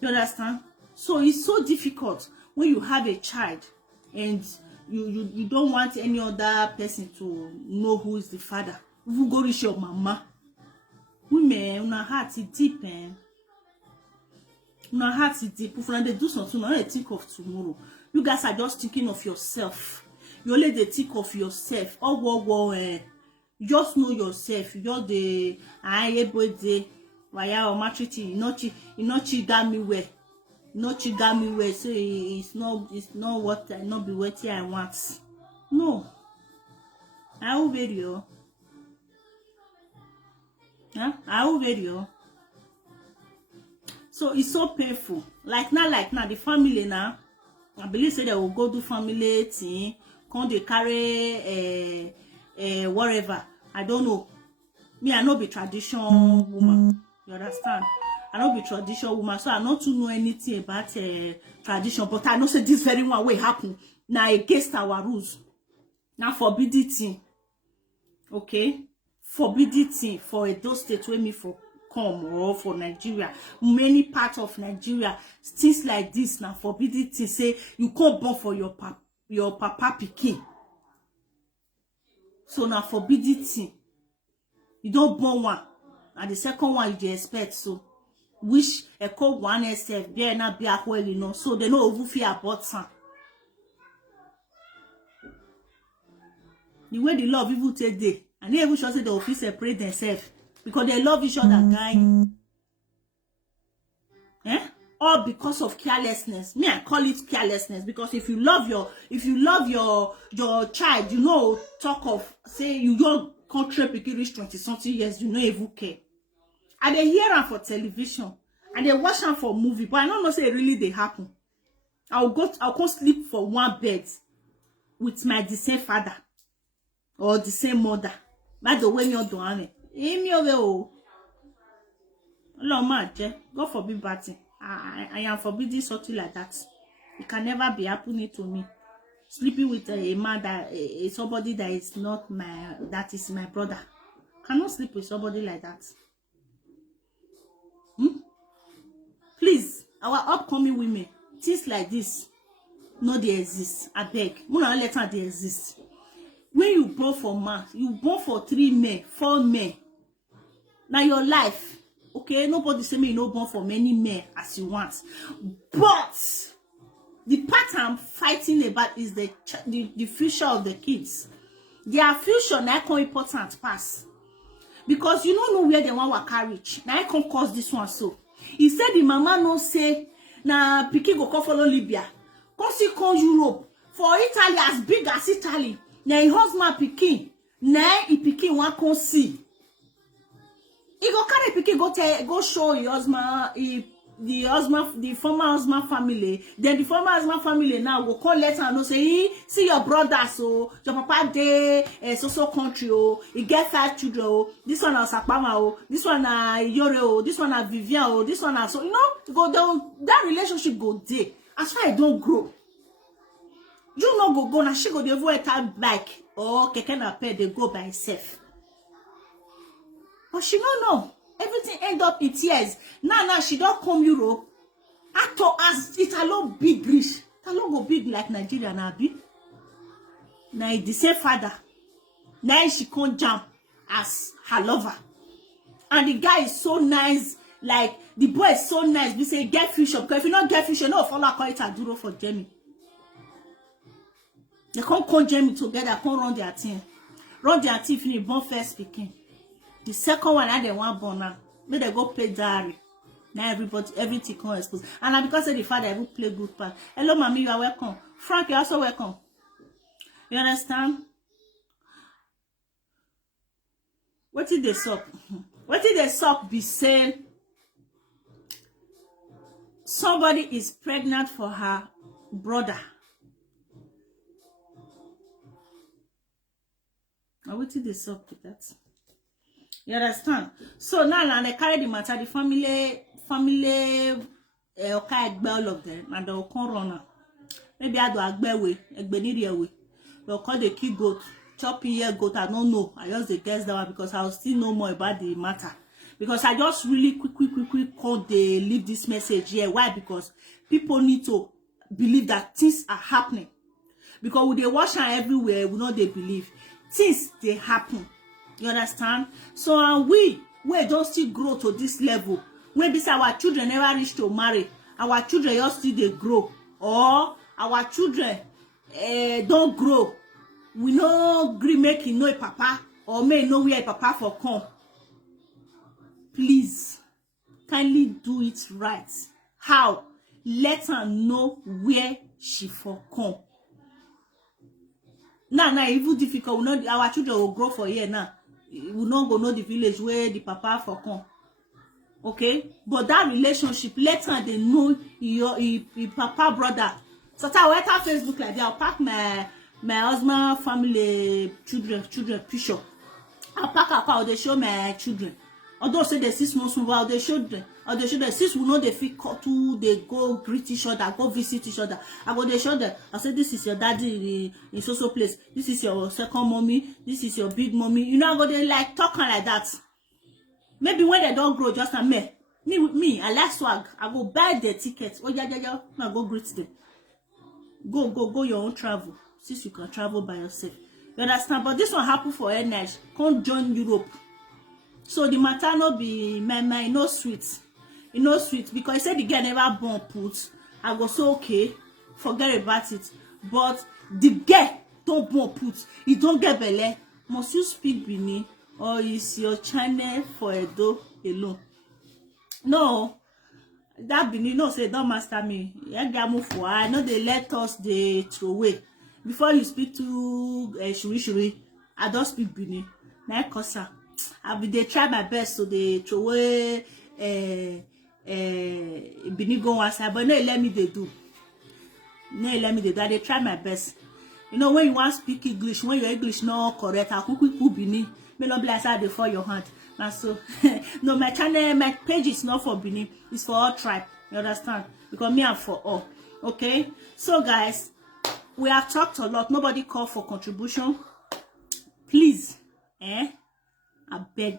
You understand? So it's so difficult when you have a child and you don't want any other person to know who is the father. You go reach your mama. Women, una heart is deep, una heart is deep. If they do something, you don't think of tomorrow. You guys are just thinking of yourself. You only they think of yourself. Just know yourself. You're the everybody. Why or matriti? Not got me where. Not you got me where. So it's not what I not be what I want. No. I will video. Huh? I will video. So it's so painful. Like now, the family now. I believe say they will go do family thing. Come they carry whatever. I don't know. Me, I not be traditional woman. You understand? I not be traditional woman, so I not to know anything about tradition. But I know say this very one will happen. Now against our rules. Now forbidden thing. Okay? Forbidden thing for those states where me for come or for Nigeria. Many parts of Nigeria, things like this now forbidden thing. Say you can't born for your papa pikin. So now forbidden thing. You don't born one. And the second one you expect so. Which a call one SF there not be a well, you know. So they know who fear about some. The way the love even take day. And they even should say they will separate themselves. Because they love each other, guy. All because of carelessness. Me, I call it carelessness. Because if you love your child, you know, talk of say you your country pikin reach 20-something years, you know even care. And they hear them for television. And they watch them for movie. But I don't know say really they happen. I'll go sleep for one bed with my the same father. Or the same mother. By the way, you're doing it. God forbid bad thing. I am forbidding something like that. It can never be happening to me. Sleeping with a man that somebody that is not that is my brother. Cannot sleep with somebody like that. Please, our upcoming women, things like this, no, they exist. I beg. Muna let her they exist. When you born for man, you born for 3 men, 4 men. Now your life, okay? Nobody say me you no born for many men as you want, but the part I'm fighting about is the future of the kids. Their future now can important pass. Because you don't know where they want to carry. Now I can cause this one so. He said the mama no say na pikin go come follow Libya. Come see come Europe. For Italy as big as Italy. Na his husband pikin. Na he pikin want come see. He go carry pikin go show your husband the former husband family. Then the former husband family now go call letter and no say, see your brother, so your papa dey so country, oh, he get 5 children, oh, this one na Sakpama, oh, this one na Yore, oh, this one na Vivian, oh, this one na so, you know, that relationship go there. As far as don't grow, you know go na she go dey avoid that bike or keke napep they go by herself. But she don't know. Everything end up in tears. Now she don't come Europe. After as Italo big rich. Italo go big like Nigeria now be. Now the same father. Now she can't jump as her lover. And the guy is so nice. Like the boy is so nice. We say get future. Because if you not get future, no follow call it a duro for Jamie. They can't call Jamie together, can't run their team. Run their team finish born first speaking. The second one, I didn't want born now. May they go play diary. Now everything can expose. And now because the father will play good part. Hello, mommy, you are welcome. Frank, you're also welcome. You understand? What did they suck? What did they suck? Be saying somebody is pregnant for her brother. Now what did they suck with that? You understand? So now they carry the matter, the family okay, all of them, and they'll come run. Maybe I do agbe way, way. They'll call the key goat, choppy ear goat. I don't know. I just guess that one because I'll still know more about the matter. Because I just really quick call they leave this message here. Why? Because people need to believe that things are happening. Because when they watch her everywhere, we know they believe things they happen. You understand? So we don't still grow to this level. When this our children never reach to marry, our children just still they grow, or our children don't grow. We no agree making no papa or may know where papa for come. Please, kindly do it right. How? Let her know where she for come. Now even difficult. We know our children will grow for here now. We not go know the village where the papa for come. Okay, but that relationship, let her they know your papa brother. So I went on Facebook like that. I'll pack my husband family children picture. I'll pack a car. They show my children. Although say the 6 months move out, they show them. Or they show them 6 will know they fit to they go greet each other, go visit each other. I go they show them. I say this is your daddy in so place. This is your second mommy. This is your big mommy. You know I go they like talking like that. Maybe when they don't grow, just a me, I like swag. I go buy the tickets. Oh yeah. I go greet them. Go your own travel. Since you can travel by yourself. You understand? But this one happen for NH. Can't join Europe. So the matter no be my no sweet. You know sweet. Because I said the girl never born put. I go so okay. Forget about it. But the girl don't born put. You don't get belly. Must you speak Benin? Or is your channel for Edo alone? No, that Benin no say don't master me. I know they let us they throw away. Before you speak to Shuri, I don't speak Benin. Now Kosa, I be they try my best so they throw away Benin go outside, but no let me they do. No let me they do. They try my best. You know when you want to speak English, when your English not correct, I quickly put Benin. may not be like that for your hand. And so, no, my channel, my page is not for Benin. It's for all tribe. You understand? Because me, I'm for all. Okay? So, guys, we have talked a lot. Nobody called for contribution. Please, I beg,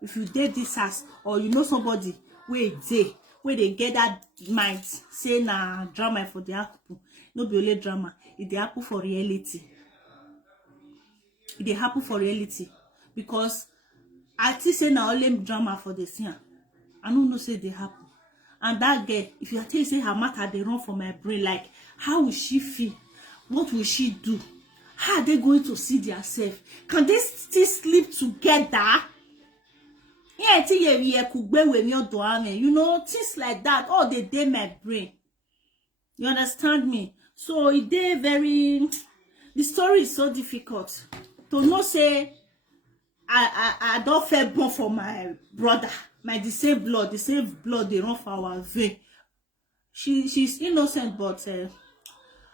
if you did this house or you know somebody where they get that mind, say na drama for the apple. No be only drama. It dey happen for reality. It dey happen for reality. Because I think say na only drama for the scene. I don't know say they happen. And that girl, if you tell say her matter they run for my brain, like how will she feel? What will she do? How are they going to see themselves? Can they still sleep together? Yeah, you know, things like that. All they day my brain. You understand me? So it dey very. The story is so difficult to know. Say I don't feel born for my brother, my the same blood they run for our vein. She's innocent, but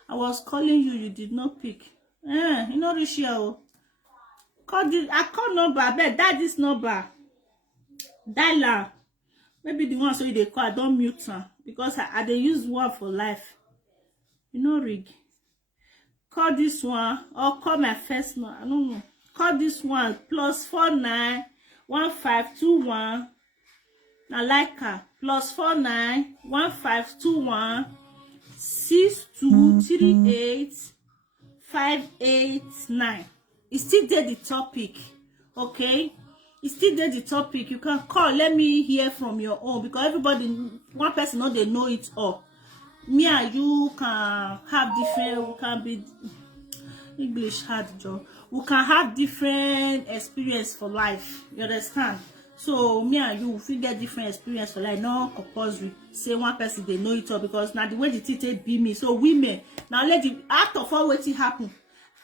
I was calling you, you did not pick. You know this year. I call number, I bet that this number. Dial maybe the one so they call, I don't mute her because I they use one for life. You know, rig. Call this one or call my first one. I don't know. Call this one +49 1521. I like her. +49 1521 6238 589. It's still there the topic, okay? It's still there the topic. You can call. Let me hear from your own because everybody, one person, know they know it all. Me and you can have different. We can be English hard job. We can have different experience for life. You understand? So me and you, if we get different experience for life, no compulsory. Say one person they know it all because now the way the teacher be me. So women now let the act of all what happen.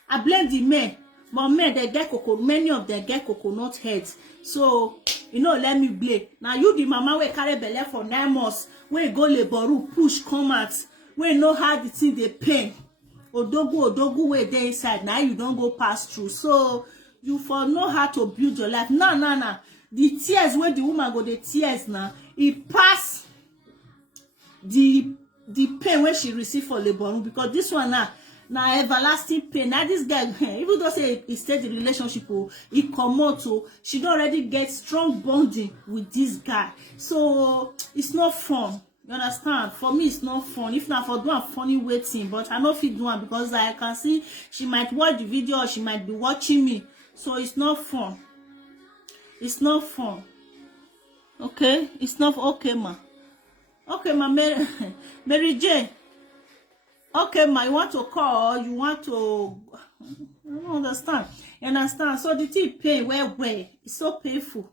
I blame the men. But men, they get coconut, many of them get coconut heads. So, you know, let me blame. Now, you, the mama, we carry belly for 9 months. We go labor, push, come out. We know how the thing they pain. Odogu, way there inside. Now, you don't go pass through. So, you for know how to build your life. Nah. The tears, where the woman go, the tears now, it pass the pain when she receive for labor. Because this one now everlasting pain. Now this girl, even though say he stayed in relationship, he come out, she don't already get strong bonding with this guy. So it's not fun. You understand? For me, it's not fun. If not for doing funny waiting, but I know if you do one because I can see she might watch the video or she might be watching me. So it's not fun. It's not fun. Okay? It's not okay, ma. Okay, ma. Mary J. Okay, ma, you want to call, you want to, I don't understand. You understand? So the thing pain where it's so painful.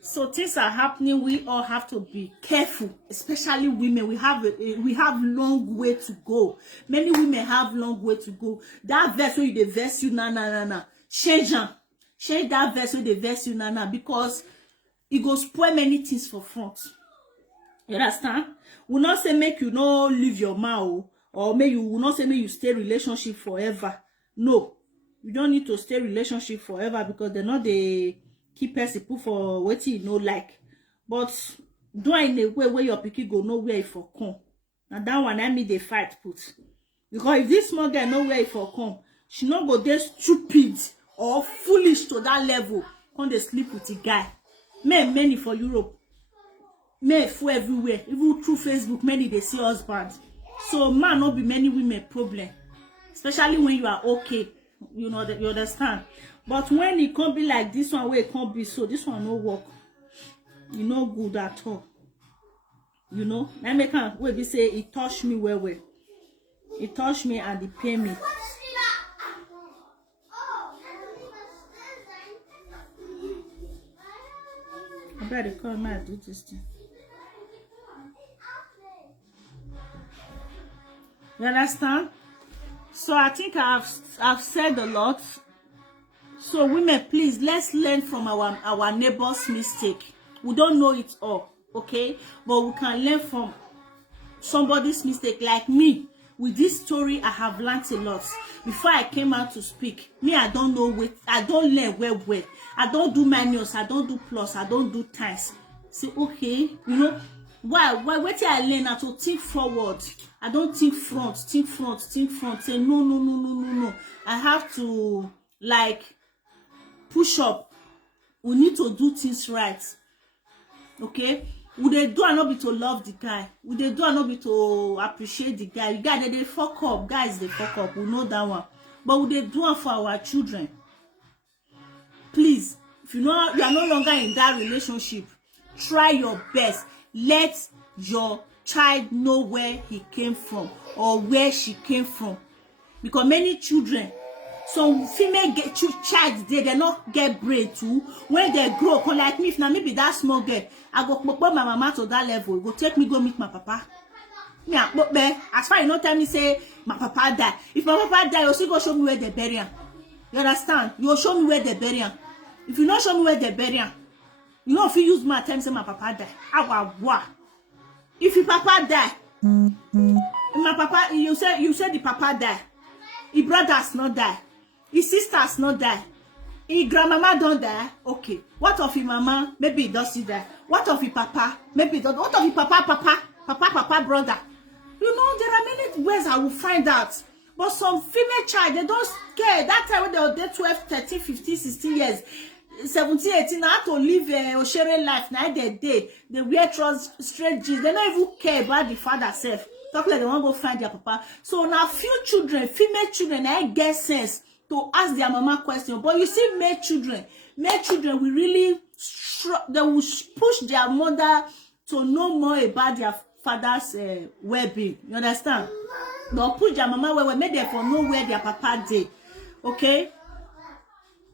So things are happening, we all have to be careful, especially women. We have long way to go. Many women have long way to go. That verse where they verse you, nah. Change that verse where they verse you, nah, because it goes spoil many things for front. You understand? Will not say make you no leave your mouth. Or may you will not say may you stay relationship forever. No, you don't need to stay relationship forever because they're not the key person put for what you know like. But do it in a way where your picky go nowhere if for come. And that one I mean they fight put. Because if this small girl nowhere if for come, she not go there stupid or foolish to that level. When they sleep with the guy. Many for Europe. Men for everywhere. Even through Facebook, many they see husband. So man not be many women problem, especially when you are okay, you know that you understand. But when it can't be like this one, where it can't be so, this one no work. You know good at all. You know, I make her where we say it touched me well. It touched me and it pain me. I better come and do this thing. You understand? So I think I've said a lot. So women, please, let's learn from our neighbor's mistake. We don't know it all, okay? But we can learn from somebody's mistake. Like me, with this story, I have learned a lot. Before I came out to speak, me, I don't know what, I don't learn well. I don't do minus, I don't do plus, I don't do times. Say, okay, you know, why wetin I learn na to think forward. I don't think front. Say no. I have to like push up. We need to do things right. Okay? Would they do and not be to love the guy? Would they do and not be to appreciate the guy? The guy they fuck up. Guys, they fuck up. We know that one. But would they do it for our children? Please, if you know you are no longer in that relationship, try your best. Let your child know where he came from or where she came from. Because many children, some female child they not get brain too. When they grow, like me, if now maybe that small girl, I go put my mama to that level. Go take me go meet my papa. Yeah, but as far you not tell me say my papa die. If my papa die, you still go show me where they bury him. You understand? You show me where they bury him. If you not show me where they bury him, you know if you use my time say my papa die. Awa. If your papa die, my papa, you said the papa die. His brothers not die. His sisters not die. His grandmama don't die. Okay. What of his mama? Maybe he does see die. What of his papa? Maybe he does. What of his papa brother? You know, there are many ways I will find out. But some female child, they don't care. That time when they were 12, 13, 15, 16 years, 17, 18, how to live a sharing life. Now they wear straight jeans. They don't even care about the father self. Talk like they want to go find their papa. So now few children, female children, I get sense to ask their mama question. But you see, male children will really, they will push their mother to know more about their father's well-being. You understand? They'll push their mama where make them for know where their papa did. Okay?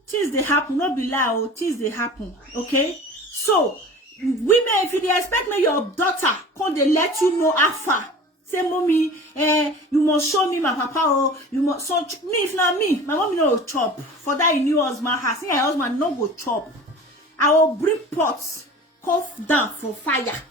Things they happen, not be lie, oh, things they happen. Okay? So, women, if you expect me your daughter, come they let you know how far. Say, mommy, you must show me my papa, or you must so me, if not me, my mommy no chop. For that, you knew husband has. See, my husband no go chop. I will bring pots, come down for fire.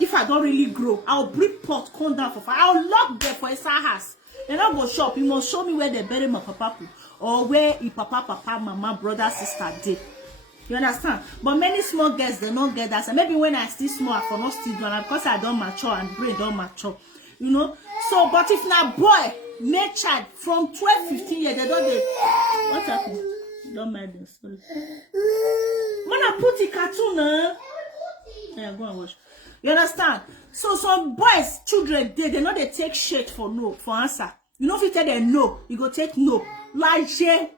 If I don't really grow, I'll bring pot, come down for fire. I'll lock them for a house. They not go shop. You must show me where they bury my papa, or where he papa, mama, brother, sister did. You understand? But many small girls, they don't get that. So maybe when I still small, I for not still do, and because I don't mature and brain don't mature, you know. So, but if now boy, male child from 12, 15 years, they don't. What happened? Don't mind them. Sorry. When I put the cartoon, yeah, go and watch. You understand? So some boys, children, they know they take shit for no, for answer. You know if you tell them no, you go take no. Like shit.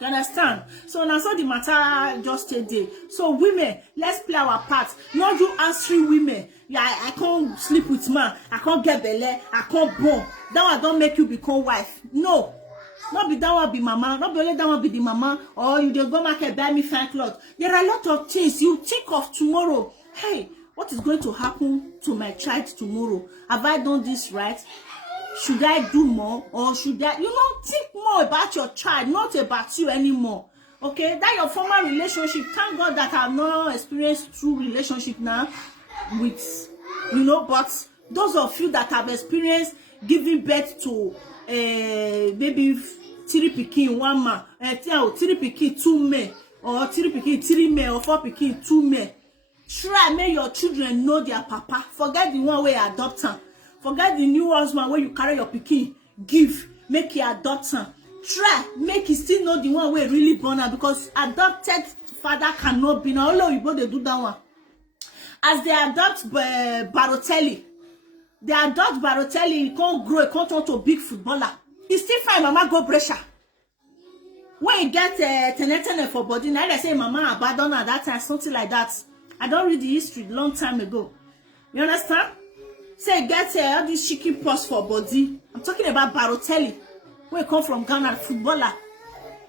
You understand? So now so the matter just stay there. So women, let's play our part. Not you answering women. Yeah, I can't sleep with man. I can't get belly. I can't born. That one don't make you become wife. No. Not be that one be mama. Not be only that one be the mama. Or you dey go market buy me fine clothes. There are a lot of things you think of tomorrow. Hey, what is going to happen to my child tomorrow? Have I done this right? Should I do more, or should I, you know, think more about your child, not about you anymore. Okay, that your former relationship, thank God that I've not experienced true relationship now with, you know, but those of you that have experienced giving birth to maybe 3 pikin 1 man, 3 pikin 2 men, or 3 pikin 3 men, or 4 pikin 2 men. Try make your children know their papa. Forget the one where you adopt them. Forget the new husband where you carry your pikin, give, make you adopt them. Try, make you still know the one where really born her, because adopted father cannot be. Now, all of you they do that one. As they adopt Barotelli, he can't grow, he can't turn to a big footballer. He still find mama go pressure. When he get tenetene for body, now they say mama abandoned at that time, something like that. I don't read the history long time ago. You understand? Say get all this chicken pox for body. I'm talking about Barotelli, where he come from Ghana, footballer.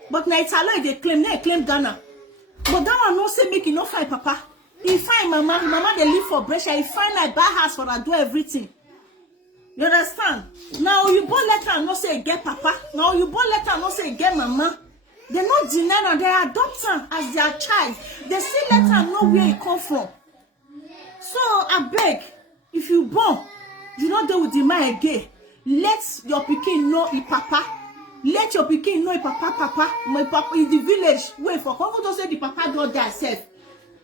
But now Italo they claim Ghana. But that one no say make it no find papa. He find mama they live for Brescia. He find like buy house for her, do everything. You understand? Now you born letter no say get papa. Now you born letter no say get mama. They not deny and they adopt her as their child. They still let her know where he come from. So I beg, if you born, you not deal with the man again. Let your pikin know his papa. Let your pikin know papa, my papa in the village. Wait for come to say the papa don't die self.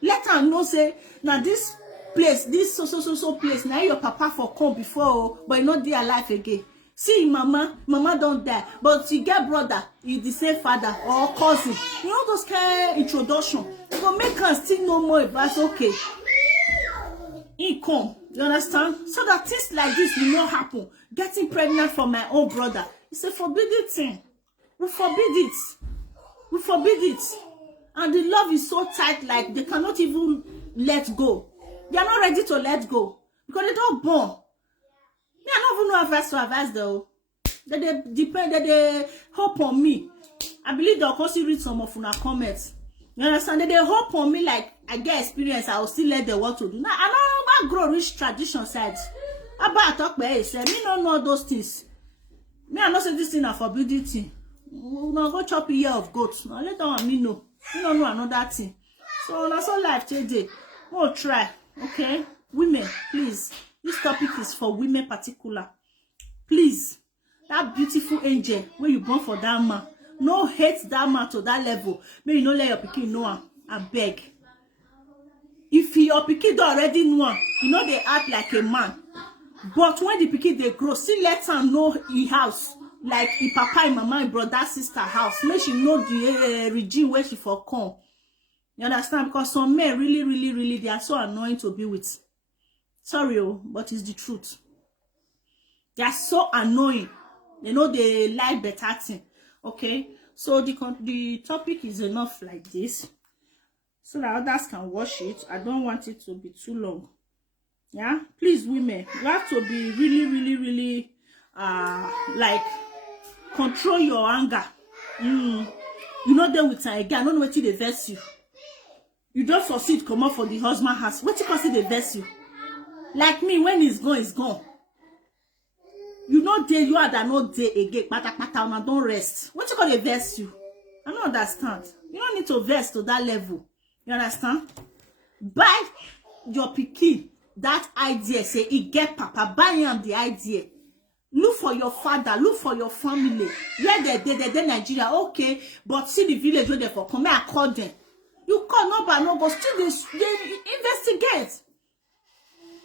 Let her know say now this place, this so place. Now your papa for come before, but not dey alive again. See mama don't die, but you get brother, you the same father or cousin. You know those kind of introduction. You go make her still know more about okay. Income, you understand? So that things like this will not happen. Getting pregnant for my own brother, it's a forbidden thing. We forbid it. We forbid it. And the love is so tight, like they cannot even let go. They are not ready to let go because they don't born. Me, I don't even know advice to advise though. They depend. They hope on me. I believe they'll also read some of our comments. You understand? They hope on me like I get experience. I will still let the work to do. Now I know about grow rich tradition side. About talk by me don't know those things. Me I not say this thing a forbidden thing. We not go chop a year of goats. Now later on me know. Me don't know another thing. So that's all life today. We'll try. Okay, women, please. This topic is for women particular. Please, that beautiful angel when you born for that man, no hate that man to that level. Maybe you no let your pikin know. I beg. If your pikin don't already know, you know they act like a man. But when the pikin they grow, still let her know he house, like the papa, and mama, and brother, sister house. Make she know the regime where she for come. You understand? Because some men really, they are so annoying to be with. Sorry, but it's the truth. They are so annoying. They know they like better thing. Okay? So the topic is enough like this. So that others can watch it. I don't want it to be too long. Yeah? Please, women, you have to be really, like, control your anger. You know them with her again. I don't know what they vex you. You don't succeed, come up for the husband house. What you consider they vex you? Like me, when it's gone, it's gone. You know day, you are that no day again. Pata, and don't rest. What you call a vex you? I don't understand. You don't need to vex to that level. You understand? Buy your pikin that idea. Say, it get papa. Buy him the idea. Look for your father. Look for your family. Yeah, they Nigeria. Okay. But see the village where they for come. I call them. You call number, no go. Still they investigate.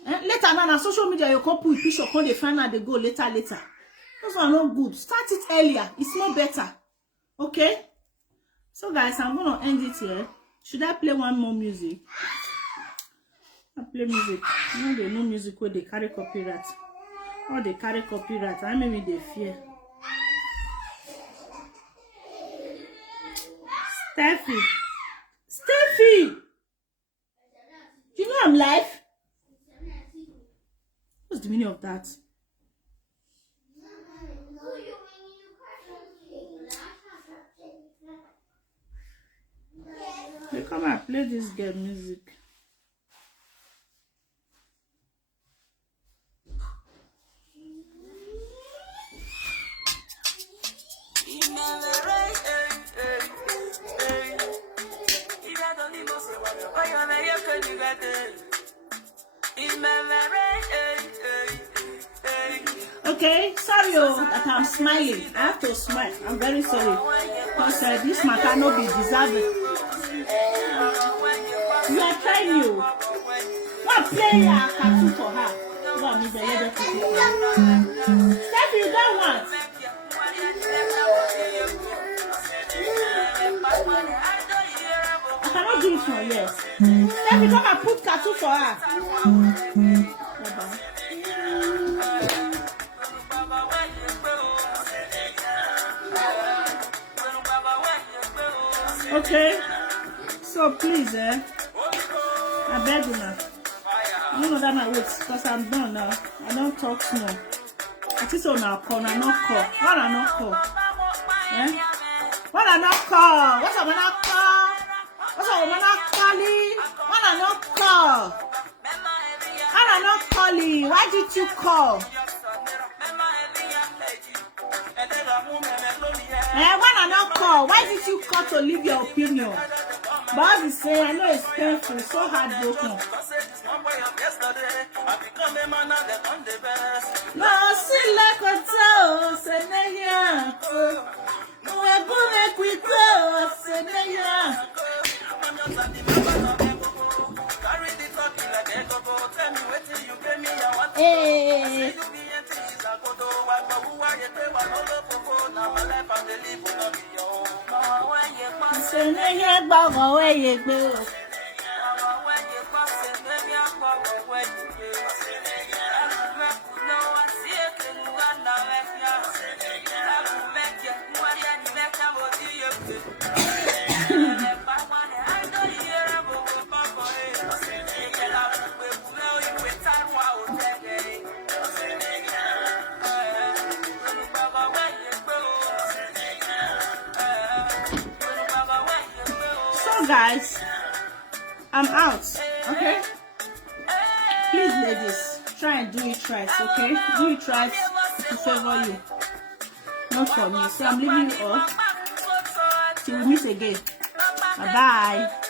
Later on social media, you come put picture, come they find out they go later. Those are not good. Start it earlier. It's more better. Okay? So guys, I'm gonna end it here. Should I play one more music? I play music. You know they know music where they carry copyright. Or they carry copyright. I mean they fear. Steffi! You know I'm live? What's the meaning of that? They come and play this girl music. Okay, sorry that I'm smiling. I have to smile. I'm very sorry. Because this man cannot be deserving. You are trying you. What play a cartoon for her? What is the level to do? Steph, you don't want. I cannot do it for you. Steph, you come and put cartoon for her. Bye-bye. Okay, so please, I beg you now. You know that I wait because I'm done now. I don't talk small. I think so now. Call, I not call. What I not call? Eh? What I not call? What's up? I not call? What's up? I not calling? What I not call? What I not calling? Why did you call? When I not call, why did you call to leave your opinion? But as say, I know it's painful, so heartbroken. No, see like a toe, say Hey. So guys, I'm out. Okay, please ladies, try and do it right. Okay, do it right to favor you, not for me. So I'm leaving you all till we meet again. Bye bye.